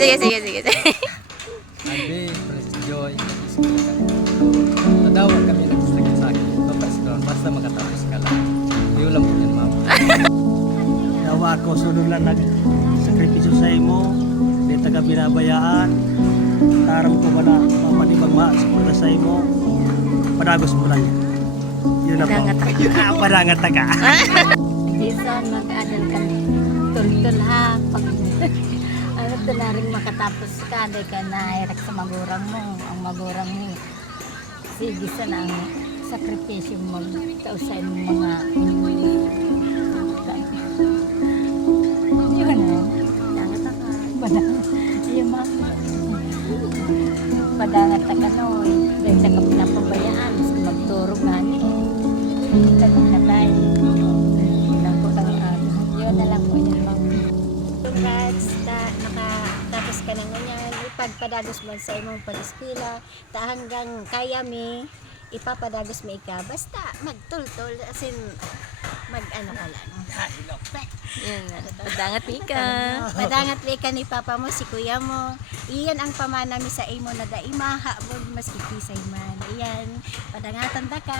sige. Albi, Princess Joy, nadawag kami ng sakit-sakit. Papaskoon, basta makatapos ka lang. Yun lang po yan, ma'am. Yawa ko, sunod lang nagsakripisyo sa imo. Di taga binabayaan. Tarong ko ba na mamanibang suporta sa imo. Padagos mo lang yan. Yun na po. Padangat ka. Jason, mag-adal ka. Tul-tul ha. Pag ano to na rin makatapos ka, dahil ka nairak sa magurang mo. Ang magurang mo. Sige sana ang sakripisyo mo. Tausain mo mga yun na. Yun ma'am. Padangat ka no. Dahil sa ka pinapabayaan. Mas magturo nga ni. Tanong na tayo. Yun na lang po yun ma'am. Congrats na nakatapos ka ng ganyan. Ipagpadagos mo sa imong pag-eskwela. Ta hanggang kaya mi ipapadagos mo ika. Basta magtultol as in mag-ano ka lang. Yan, padangat ka. Padangat ka ni papa mo, si kuya mo. Iyan ang pamana mi sa imo na daimaha mo mas kikisay man. Iyan, padangatan ta ka.